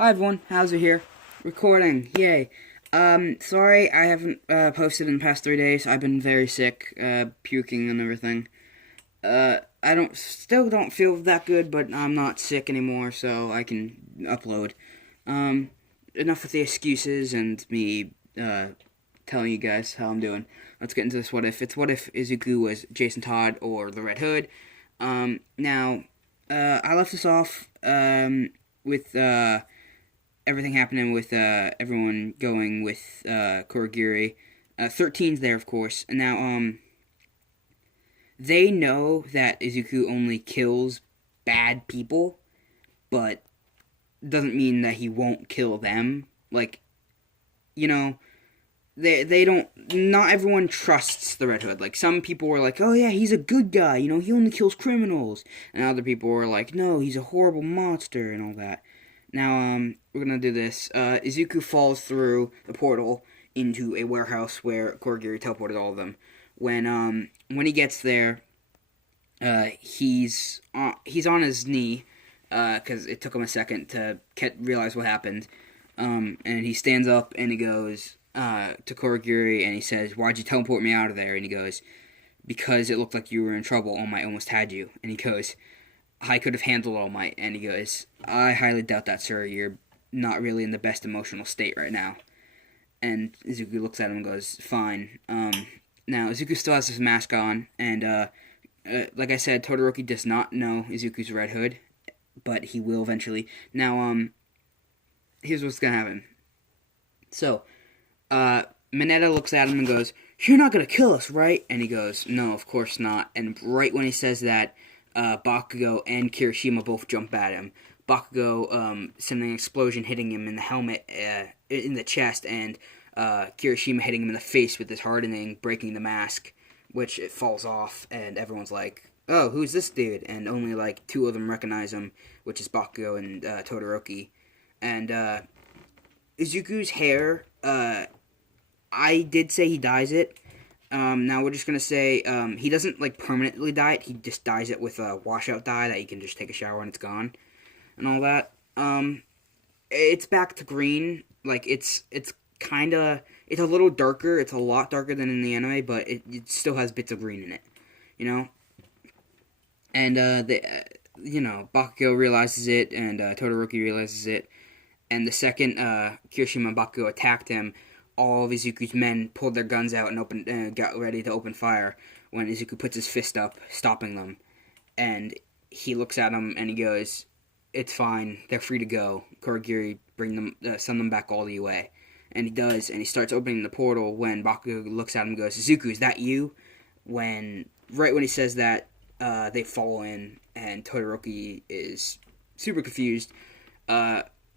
Hi everyone, how's it here? Recording, yay. Sorry I haven't posted in the past 3 days. I've been very sick, puking and everything. Still don't feel that good, but I'm not sick anymore, so I can upload. Um, Enough with the excuses and me, telling you guys how I'm doing. Let's get into this what if. It's what if Izuku was Jason Todd or the Red Hood. Now, I left this off, with, everything happening with everyone going with Kurogiri. 13's there, of course. And now, they know that Izuku only kills bad people, but doesn't mean that he won't kill them. Like, you know, they don't. Not everyone trusts the Red Hood. Like, some people were like, "Oh yeah, he's a good guy. You know, he only kills criminals," and other people were like, "No, he's a horrible monster," and all that. Now, we're gonna do this. Izuku falls through the portal into a warehouse where Korogiri teleported all of them. When he gets there, he's on his knee, because it took him a second to realize what happened. And he stands up and he goes, to Korogiri and he says, "Why'd you teleport me out of there?" And he goes, "Because it looked like you were in trouble. All Might almost had you." And he goes, "I could have handled All Might." And he goes, "I highly doubt that, sir. You're not really in the best emotional state right now." And Izuku looks at him and goes, "Fine." Now, Izuku still has his mask on, and, like I said, Todoroki does not know Izuku's Red Hood, but he will eventually. Now, here's what's gonna happen. So, Mineta looks at him and goes, "You're not gonna kill us, right?" And he goes, "No, of course not." And right when he says that, Bakugo and Kirishima both jump at him. Bakugo, sending an explosion, hitting him in the helmet, in the chest, and Kirishima hitting him in the face with his hardening, breaking the mask, which it falls off, and everyone's like, "Oh, who's this dude?" And only like two of them recognize him, which is Bakugo and Todoroki. And Izuku's hair, I did say he dyes it. Now we're just gonna say he doesn't like permanently dye it. He just dyes it with a washout dye that you can just take a shower and it's gone, and all that. It's back to green. Like it's kind of it's a little darker. It's a lot darker than in the anime, but it still has bits of green in it, you know. And Bakugo realizes it, and Todoroki realizes it. And the second Kirishima and Bakugo attacked him, all of Izuku's men pulled their guns out and got ready to open fire when Izuku puts his fist up, stopping them. And he looks at them and he goes, "It's fine. They're free to go. Kurogiri, send them back all the way." And he does, and he starts opening the portal when Bakugo looks at him and goes, "Izuku, is that you?" Right when he says that, they fall in, and Todoroki is super confused.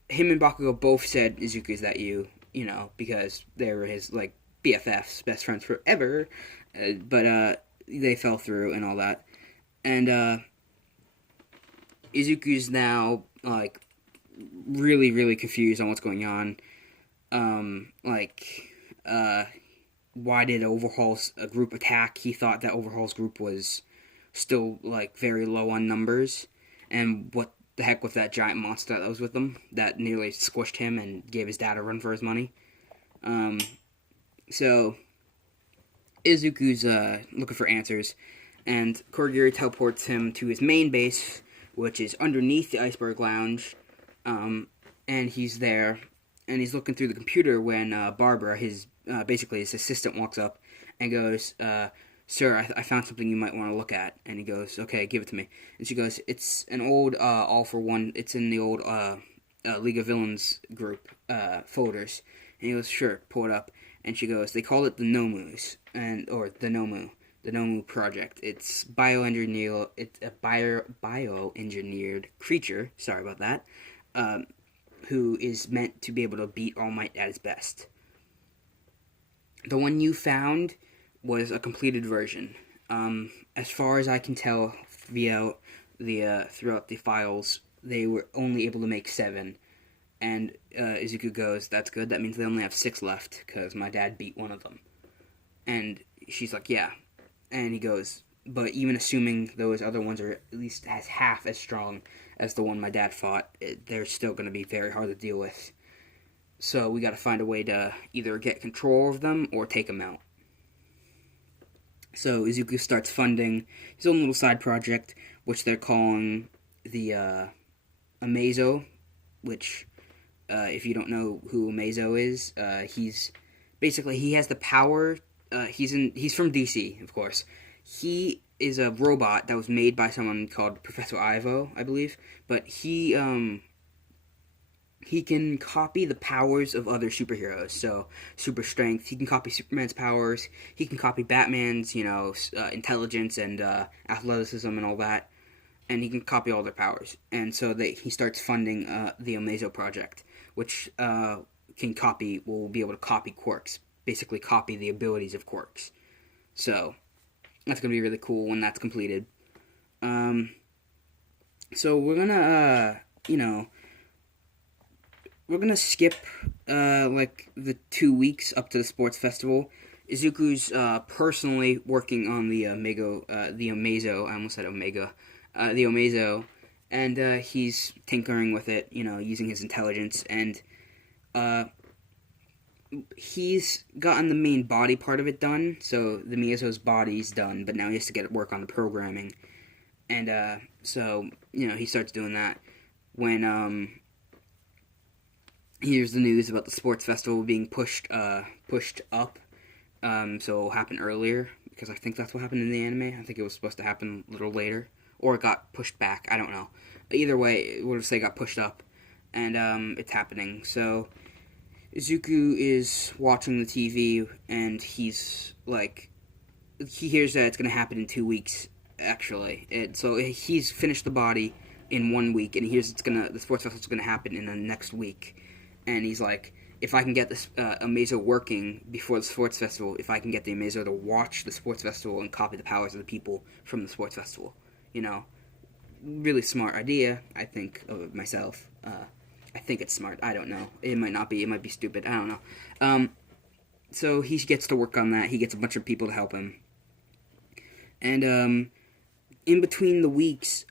Him and Bakugo both said, "Izuku, is that you?" You know, because they were his, like, BFFs, best friends forever. But they fell through and all that. And, Izuku's now, like, really, really confused on what's going on. Why did Overhaul's group attack? He thought that Overhaul's group was still, like, very low on numbers. And what the heck with that giant monster that was with him that nearly squished him and gave his dad a run for his money. So Izuku's looking for answers, and Kurogiri teleports him to his main base, which is underneath the Iceberg Lounge. And he's there, and he's looking through the computer when Barbara, basically his assistant, walks up and goes, "Sir, I found something you might want to look at." And he goes, "Okay, give it to me." And she goes, "It's an old All for One. It's in the old League of Villains group folders." And he goes, "Sure, pull it up." And she goes, "They call it the Nomus, or the Nomu Project. It's bioengineered. It's a bioengineered creature. Sorry about that. Who is meant to be able to beat All Might at his best. The one you found was a completed version. As far as I can tell via throughout the files, they were only able to make 7. And Izuku goes, "That's good. That means they only have 6 left, because my dad beat one of them." And she's like, "Yeah." And he goes, "But even assuming those other ones are at least as half as strong as the one my dad fought. They're still going to be very hard to deal with. So we got to find a way to either get control of them or take them out. So Izuku starts funding his own little side project, which they're calling the Amazo, which, if you don't know who Amazo is, he's basically, he has the power. He's from DC, of course. He is a robot that was made by someone called Professor Ivo, I believe. But he can copy the powers of other superheroes. So, super strength. He can copy Superman's powers. He can copy Batman's, intelligence and athleticism and all that. And he can copy all their powers. And so he starts funding the Amazo project, which will be able to copy quirks. Basically, copy the abilities of quirks. So, that's going to be really cool when that's completed. So we're gonna, we're gonna skip the 2 weeks up to the sports festival. Izuku's personally working on the Amazo. I almost said Omega, the Amazo, and he's tinkering with it, using his intelligence, and he's gotten the main body part of it done. So the Miyazo's body's done, but now he has to work on the programming, and so he starts doing that when here's the news about the sports festival being pushed up. So it'll happen earlier, because I think that's what happened in the anime. I think it was supposed to happen a little later, or it got pushed back. I don't know. Either way, we'll just say it got pushed up, and it's happening. So Izuku is watching the TV, and he's like, he hears that it's going to happen in 2 weeks, actually. So he's finished the body in 1 week, and he hears the sports festival's going to happen in the next week. And he's like, if I can get this Amazo working before the sports festival, if I can get the Amazo to watch the sports festival and copy the powers of the people from the sports festival, really smart idea, I think, of it myself. I think it's smart. I don't know. It might not be. It might be stupid. I don't know. So he gets to work on that. He gets a bunch of people to help him. And in between the weeks,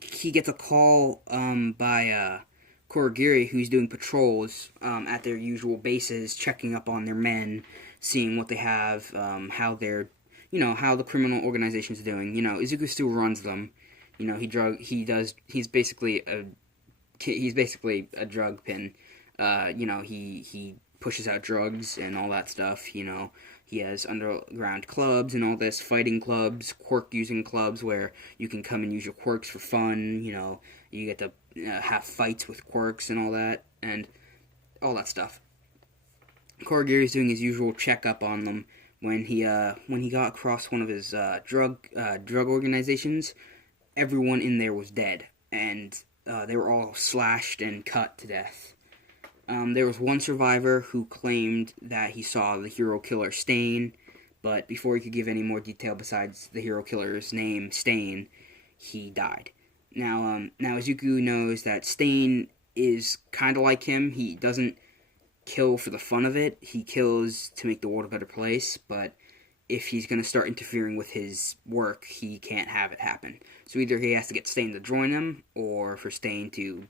he gets a call by Kurogiri, who's doing patrols at their usual bases, checking up on their men, seeing what they have, how they're, how the criminal organization's doing. Izuku still runs them. He's basically a drug pin. He pushes out drugs and all that stuff. He has underground clubs and all this, fighting clubs, quirk-using clubs where you can come and use your quirks for fun. You get to have fights with quirks and all that stuff. Kurogiri's doing his usual checkup on them when he got across one of his drug organizations. Everyone in there was dead, and they were all slashed and cut to death. There was one survivor who claimed that he saw the hero killer Stain, but before he could give any more detail besides the hero killer's name, Stain, he died. Now Izuku knows that Stain is kind of like him. He doesn't kill for the fun of it. He kills to make the world a better place, but if he's going to start interfering with his work, he can't have it happen. So either he has to get Stain to join him, or for Stain to,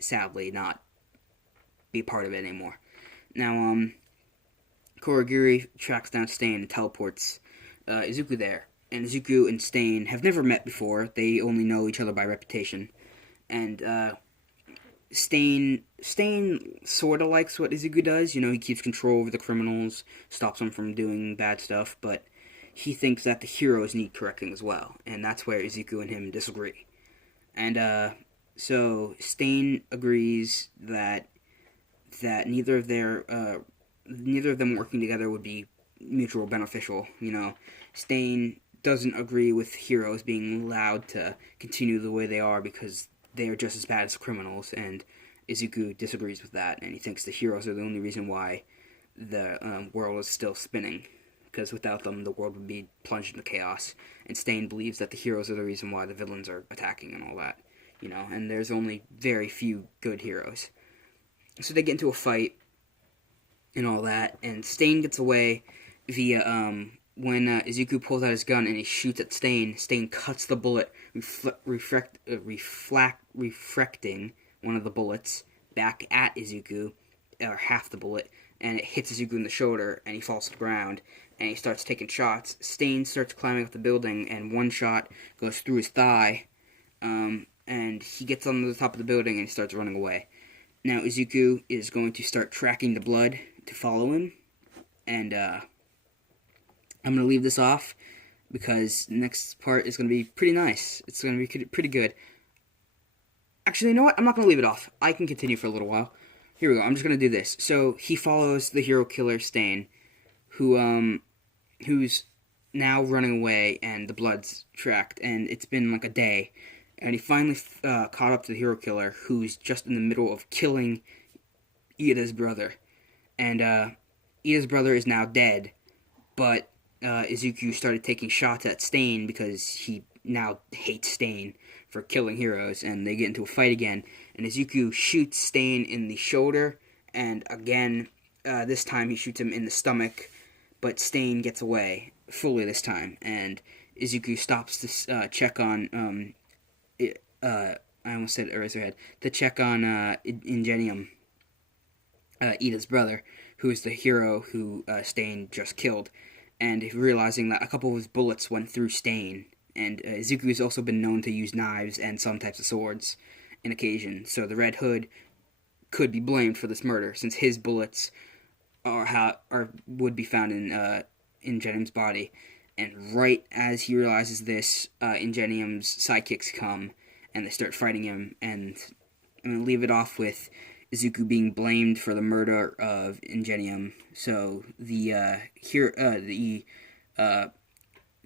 sadly, not be part of it anymore. Now, Kurogiri tracks down Stain and teleports Izuku there. And Izuku and Stain have never met before. They only know each other by reputation. And Stain sort of likes what Izuku does. He keeps control over the criminals, stops them from doing bad stuff, but he thinks that the heroes need correcting as well. And that's where Izuku and him disagree. And so Stain agrees that neither of them working together would be mutual beneficial. Stain doesn't agree with heroes being allowed to continue the way they are because they are just as bad as criminals, and Izuku disagrees with that, and he thinks the heroes are the only reason why the world is still spinning, because without them the world would be plunged into chaos, and Stain believes that the heroes are the reason why the villains are attacking and all that, and there's only very few good heroes. So they get into a fight and all that, and Stain gets away via when Izuku pulls out his gun and he shoots at Stain, Stain cuts the bullet, reflecting one of the bullets back at Izuku, or half the bullet, and it hits Izuku in the shoulder, and he falls to the ground, and he starts taking shots. Stain starts climbing up the building, and one shot goes through his thigh, and he gets on the top of the building and he starts running away. Now Izuku is going to start tracking the blood to follow him, and I'm going to leave this off because the next part is going to be pretty nice. It's going to be pretty good. Actually, you know what? I'm not going to leave it off. I can continue for a little while. Here we go. I'm just going to do this. So he follows the hero killer Stain, who's now running away, and the blood's tracked, and it's been like a day. And he finally caught up to the hero killer, who's just in the middle of killing Ida's brother. And Ida's brother is now dead, but Izuku started taking shots at Stain because he now hates Stain for killing heroes, and they get into a fight again. And Izuku shoots Stain in the shoulder, and again, this time he shoots him in the stomach, but Stain gets away fully this time, and Izuku stops to check on, I almost said Eraserhead, to check on Ingenium, Ida's brother, who is the hero who Stain just killed, and realizing that a couple of his bullets went through Stain. And Izuku has also been known to use knives and some types of swords in occasion, so the Red Hood could be blamed for this murder, since his bullets would be found in Ingenium's body. And right as he realizes this, Ingenium's sidekicks come, and they start fighting him, and I'm going to leave it off with Izuku being blamed for the murder of Ingenium. So the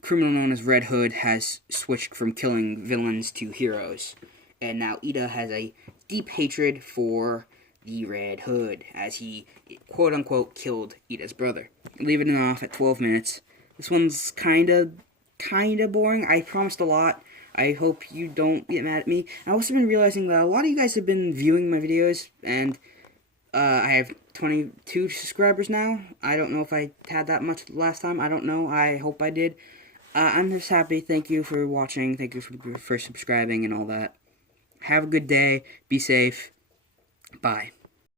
criminal known as Red Hood has switched from killing villains to heroes, and now Ida has a deep hatred for the Red Hood, as he quote-unquote killed Ida's brother. Leaving it off at 12 minutes. This one's kinda boring. I promised a lot. I hope you don't get mad at me. I've also been realizing that a lot of you guys have been viewing my videos, and I have 22 subscribers now. I don't know if I had that much last time. I don't know. I hope I did. I'm just happy. Thank you for watching. Thank you for subscribing and all that. Have a good day. Be safe. Bye.